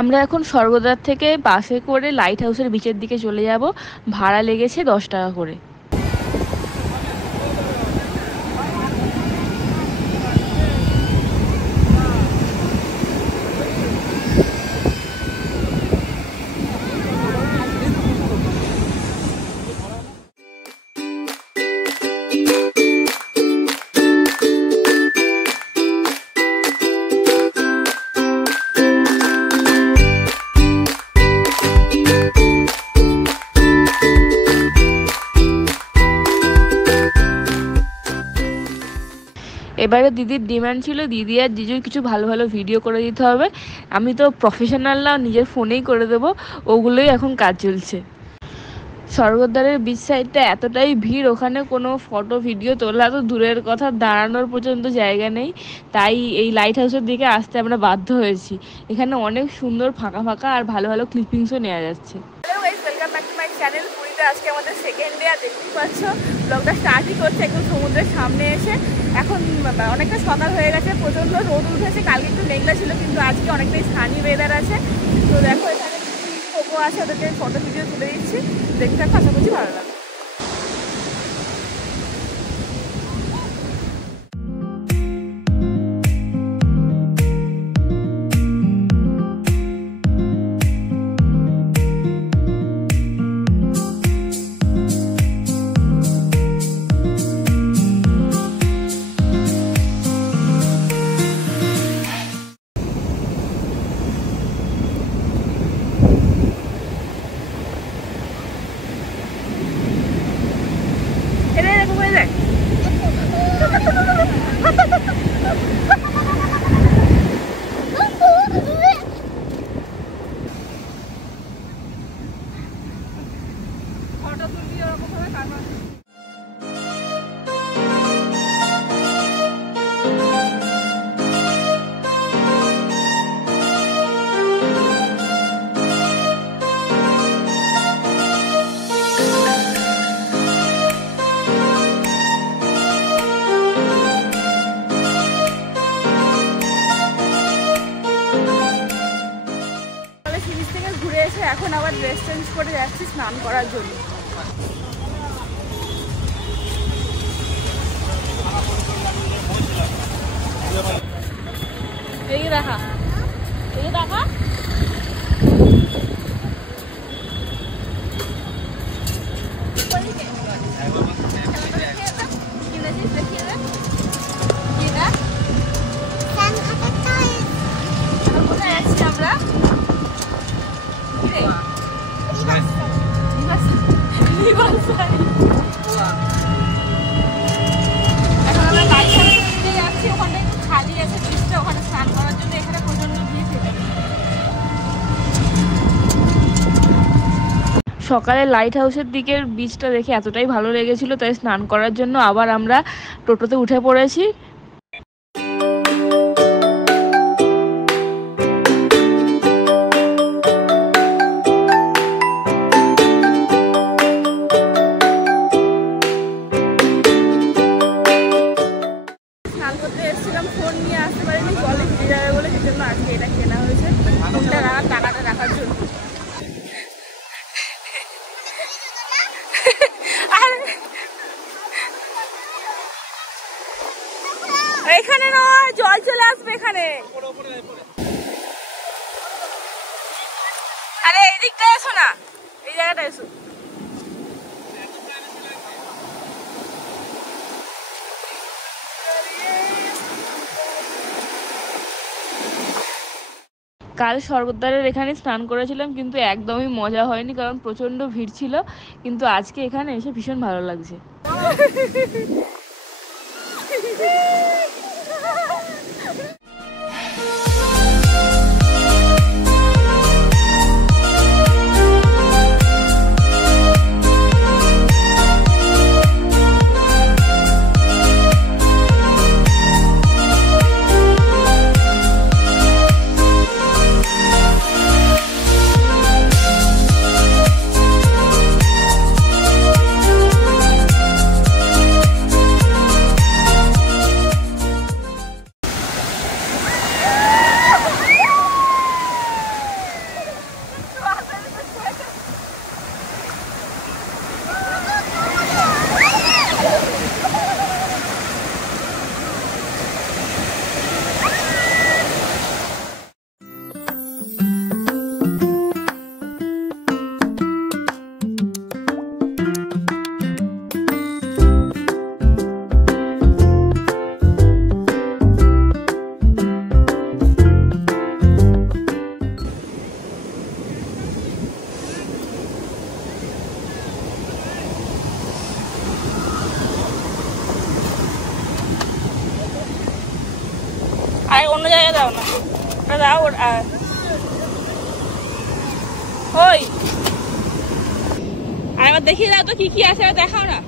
আমরা এখন স্বর্গদ্বার থেকে বাসে করে লাইট হাউসের বিচের দিকে চলে যাব। ভাড়া লেগেছে 10 টাকা করে। এবারে দিদির ডিমান্ড ছিল দিদি আর জিজুর কিছু ভালো ভালো ভিডিও করে দিতে হবে। আমি তো প্রফেশনাল না, নিজের ফোনেই করে দেবো, ওগুলোই এখন কাজ চলছে। স্বর্গদ্বারের বিচ সাইডটা এতটাই ভিড়, ওখানে কোনো ফটো ভিডিও তোলা তো দূরের কথা, দাঁড়ানোর পর্যন্ত জায়গা নেই। তাই এই লাইট হাউসের দিকে আসতে আমরা বাধ্য হয়েছি। এখানে অনেক সুন্দর ফাঁকা ফাঁকা আর ভালো ভালো ক্লিপিংসও নেওয়া যাচ্ছে। Welcome back to my channel. পুরীতে আজকে আমাদের সেকেন্ড ডে, আর দেখতেই পাচ্ছ ব্লগটা স্টার্টই করছে একদম সমুদ্রের সামনে এসে। এখন অনেকটা সকাল হয়ে গেছে, প্রচণ্ড রোদ উঠেছে, কালকে একটু মেঘলা ছিল কিন্তু আজকে অনেকটাই সানি ওয়েদার আছে। তো দেখো এখানে কোকো আছে, ওদেরকে ফটো ভিডিও তুলে দিচ্ছি, দেখতে থাকো, আশা করছি ভালো লাগবে। এখন আবার ড্রেস চেঞ্জ করে যাচ্ছি স্নান করার জন্য। এই দেখা কোথায় যাচ্ছি আমরা? এখন আমরা লাইট হাউসের দিকে যাচ্ছি, ওখানে খালি আছে ব্রিজটা, ওখানে স্নান করার জন্য। এখানে প্রচন্ড ভিড় থেকে সকালে লাইট হাউসের দিকের বিচটা দেখে এতটাই ভালো লেগেছিল, তাই স্নান করার জন্য আবার আমরা টোটোতে উঠে পড়েছি। ফোন নিয়ে আসতে পারিনি, জলে ভিজে যাবে বলে, সেজন্য আজকে এটা কেনা হয়েছে, ফোনটা টাকাটা রাখার জন্য। এখানে নয়, জল চলে আসবে এখানে। আরে এই দিকটা এসো না, এই জায়গাটা এসো। কাল স্বর্গদ্বারের এখানে স্নান করেছিলাম, কিন্তু একদমই মজা হয়নি, কারণ প্রচণ্ড ভিড় ছিল। কিন্তু আজকে এখানে এসে ভীষণ ভালো লাগছে। দাও না, ওটা দাও। ওই আরেকবার দেখিয়ে দাও তো কি কি আছে, দেখাও না।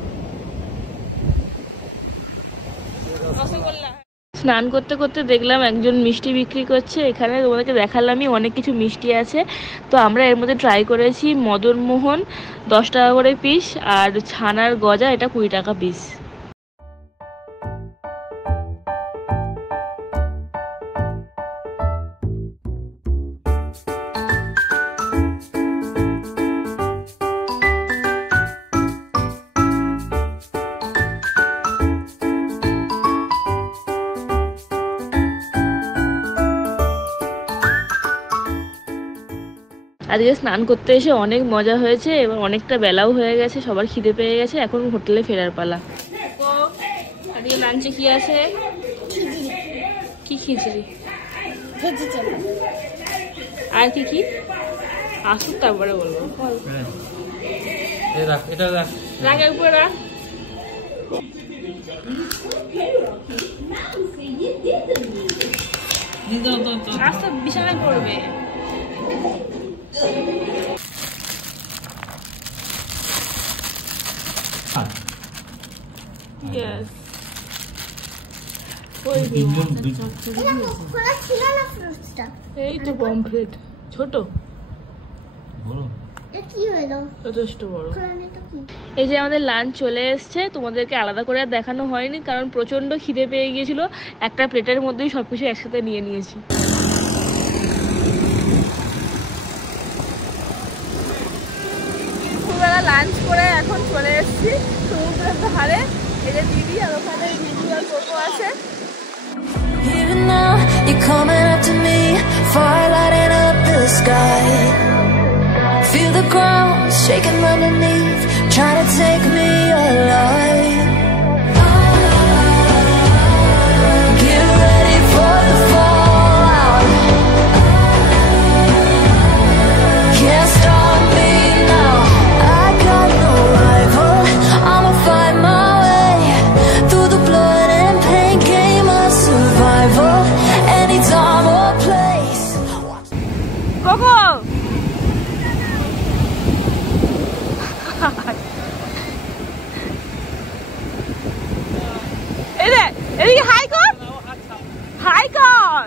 স্নান করতে করতে দেখলাম একজন মিষ্টি বিক্রি করছে এখানে, তোমাদেরকে দেখালামই অনেক কিছু মিষ্টি আছে। তো আমরা এর মধ্যে ট্রাই করেছি মদনমোহন 10 টাকা করে পিস, আর ছানার গজা এটা 20 টাকা পিস। আজকে স্নান করতে এসে অনেক মজা হয়েছে, এবার অনেকটা বেলাও হয়ে গেছে, সবার খিদে পেয়ে গেছে, এখন হোটেলে ফেরার পালা। আজকে লাঞ্চে কি আছে? কি খিচুড়ি আর কি কি আসুক তারপরে বলবো। রাখ উপরে রাখ। রাস্তা বিছানায় পড়বে। এই তো পমফ্রেট ছোট, যথেষ্ট বড়। এই যে আমাদের লাঞ্চ চলে এসছে, তোমাদেরকে আলাদা করে আর দেখানো হয়নি কারণ প্রচন্ড খিদে পেয়ে গিয়েছিল, একটা প্লেটের মধ্যেই সবকিছু একসাথে নিয়ে নিয়েছি। দুপুরবেলা লাঞ্চ করে এখন চলে এসেছি সমুদ্রের ধারে। এই যে দিদি আর ওখানে দিদি আর কোকো আছে। You're coming up to me, fire lighting up the sky. Feel the ground shaking underneath, trying to take me alive. Get ready for the fallout. Can't stop me now. I got no rival. I'ma fight my way through the blood and pain, game of survival. Anytime or place. Coco! এদিকে high কর, high কর।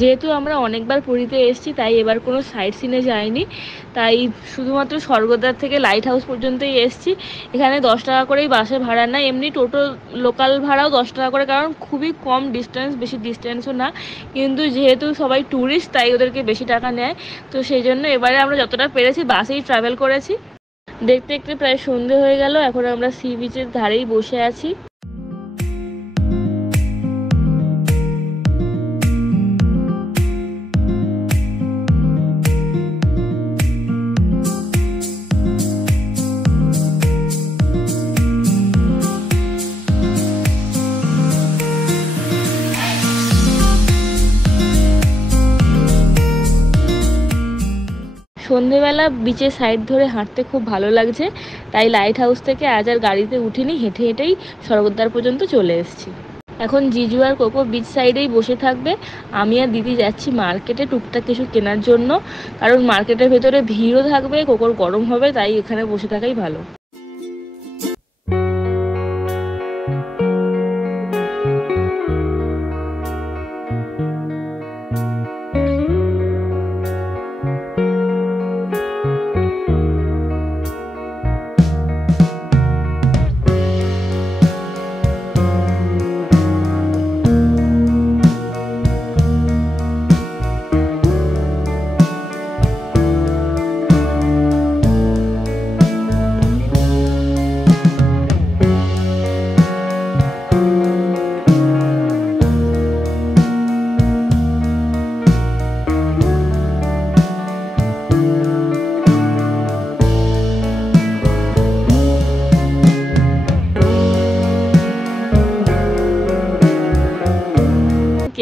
যেহেতু আমরা অনেকবার পুরীতে এসেছি তাই এবার কোনো সাইট সিনে যাইনি, তাই শুধুমাত্র স্বর্গদ্বার থেকে লাইট হাউস পর্যন্তই এসেছি। এখানে 10 টাকা করেই বাসে ভাড়া না, এমনি টোটো লোকাল ভাড়াও 10 টাকা করে, কারণ খুবই কম ডিস্টেন্স, বেশি ডিস্টেন্সও না, কিন্তু যেহেতু সবাই ট্যুরিস্ট তাই ওদেরকে বেশি টাকা নেয়। তো সেই জন্য এবারে আমরা যতটা পেরেছি বাসেই ট্রাভেল করেছি। দেখতে দেখতে প্রায় সন্ধে হয়ে গেল, এখন আমরা সি বিচের ধারেই বসে আছি। সন্ধেবেলা বিচের সাইড ধরে হাঁটতে খুব ভালো লাগছে, তাই লাইট হাউস থেকে আজ আর গাড়িতে উঠিনি, হেঁটে হেঁটেই স্বর্গদ্বার পর্যন্ত চলে এসেছি। এখন জিজু আর কোকো বিচ সাইডেই বসে থাকবে, আমি আর দিদি যাচ্ছি মার্কেটে টুকটাক কিছু কেনার জন্য, কারণ মার্কেটের ভেতরে ভিড়ও থাকবে, কোকোর গরম হবে, তাই এখানে বসে থাকাই ভালো।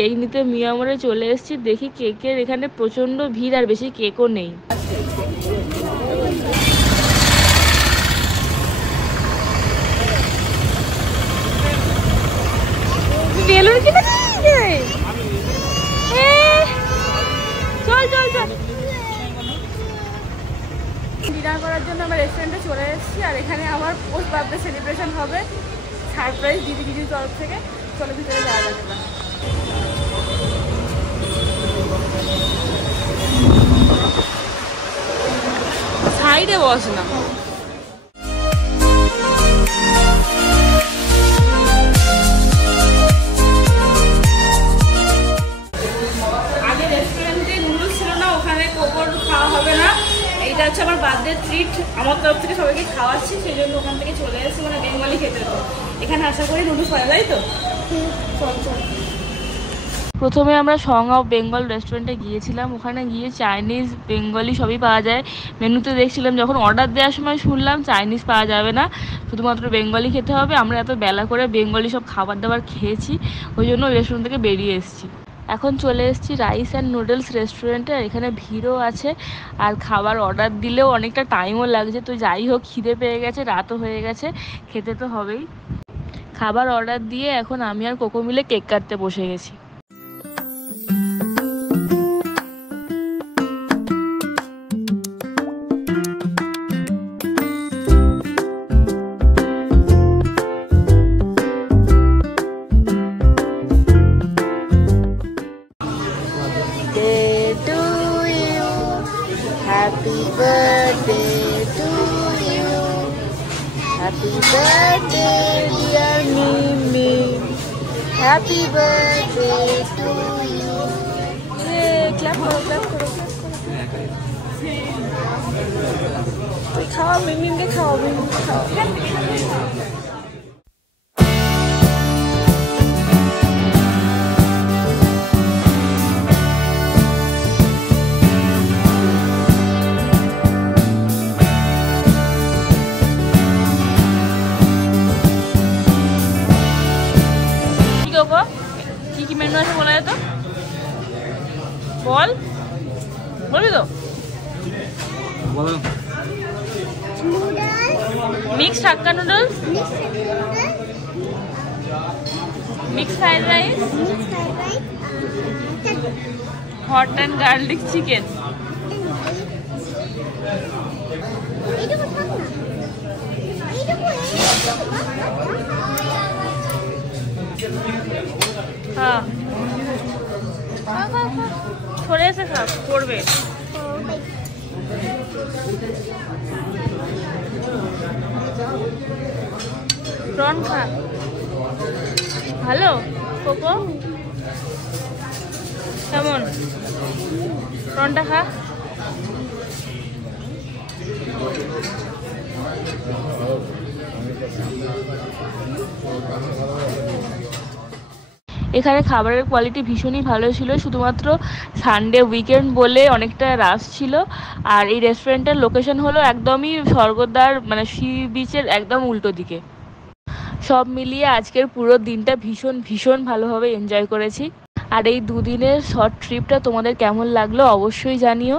কেক নিতে মিয়ামরে চলে এসেছি। দেখি কেকের এখানে প্রচণ্ড ভিড় আর বেশি কেকও নেই। বেলুন কিনে চল চল চল। ডিনার করার জন্য আমরা রেস্টুরেন্টে চলে এসেছি আর এখানে আমার পোস্ট বার্থডে সেলিব্রেশন হবে সারপ্রাইজ দিদি দিদির তরফ থেকে। চলো ভিতরে যাওয়া যাবে না। সাইডে বস না। আগে রেস্টুরেন্টে নুডলস ছিল না, ওখানে কোকোর খাওয়া হবে না। এইটা হচ্ছে আমার বার্থডে ট্রিট, আমার তরফ থেকে সবাইকে খাওয়াচ্ছি, সেই জন্য ওখান থেকে চলে এসেছি। মানে বেঙ্গলি খেতে তো এখানে আশা করি নুডলস পাওয়া যায় তো। চল চল। প্রথমে আমরা সং অফ বেঙ্গল রেস্টুরেন্টে গিয়েছিলাম। ওখানে গিয়ে চাইনিজ বেঙ্গলি সবই পাওয়া যায়। মেনুতে দেখছিলাম, যখন অর্ডার দেওয়ার সময় শুনলাম চাইনিজ পাওয়া যাবে না, শুধুমাত্র বেঙ্গলি খেতে হবে। আমরা এত বেলা করে বেঙ্গলি সব খাবার দাবার খেয়েছি, ওই জন্য ওই রেস্টুরেন্ট থেকে বেরিয়ে এসেছি। এখন চলে এসেছি রাইস অ্যান্ড নুডলস রেস্টুরেন্টে। এখানে ভিড়ও আছে আর খাবার অর্ডার দিলেও অনেকটা টাইমও লাগছে। তো যাই হোক, খিদে পেয়ে গেছে, রাতও হয়ে গেছে, খেতে তো হবেই। খাবার অর্ডার দিয়ে এখন আমি আর কোকো মিলে কেক কাটতে বসে গেছি। Happy birthday to you. Happy birthday dear Mimi. Happy birthday to you. Hey, clap karo, clap karo, clap karo. Tôi khao Mimi ke khao, Mimi ke khao. কি কি মেনু আছে বলা যায় তো? বল, বলবি তো? Mixed hakka noodles, mixed fried rice, hot and garlic chicken. হ্যাঁ, সরে এসে খা, করবে। প্রন খা, ভালো। কোকো কেমন? প্রনটা খা। এখানে খাবারের কোয়ালিটি ভীষণই ভালো ছিল, শুধুমাত্র সানডে উইকেন্ড বলে অনেকটা রাশ ছিল। আর এই রেস্টুরেন্টের লোকেশন হলো একদমই স্বর্গদ্বার, মানে সি বিচের একদম উল্টো দিকে। সব মিলিয়ে আজকের পুরো দিনটা ভীষণ ভীষণ ভালোভাবে এনজয় করেছি। আর এই দুদিনের শর্ট ট্রিপটা তোমাদের কেমন লাগলো অবশ্যই জানিও।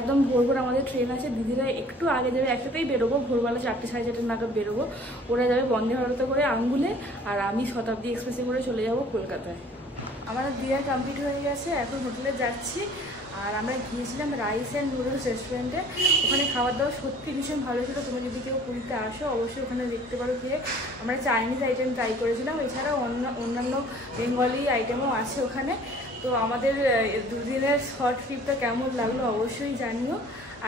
একদম ভোরভোর আমাদের ট্রেন আছে, দিদিরা একটু আগে যাবে, একসাথেই বেরোবো, ভোরবেলা 4টে সাড়ে 4টে নাগাদ বেরোবো। ওরা যাবে বন্দে ভারতে করে আঙ্গুলে, আর আমি শতাব্দী এক্সপ্রেসে করে চলে যাব কলকাতায়। আমাদের ডিনার কমপ্লিট হয়ে গেছে, এখন হোটেলে যাচ্ছি। আর আমরা গিয়েছিলাম রাইস অ্যান্ড নুডলস রেস্টুরেন্টে, ওখানে খাবার দাবার সত্যি ভীষণ ভালো ছিল। তুমি যদি কেউ পুরীতে আসো অবশ্যই ওখানে দেখতে পারো খেয়ে। আমরা চাইনিজ আইটেম ট্রাই করেছিলাম, এছাড়াও অন্যান্য বেঙ্গলি আইটেমও আছে ওখানে। তো আমাদের দুদিনের শর্ট ট্রিপটা কেমন লাগলো অবশ্যই জানিও।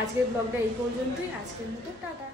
আজকের ব্লগটা এই পর্যন্তই, আজকের মতো টাটা।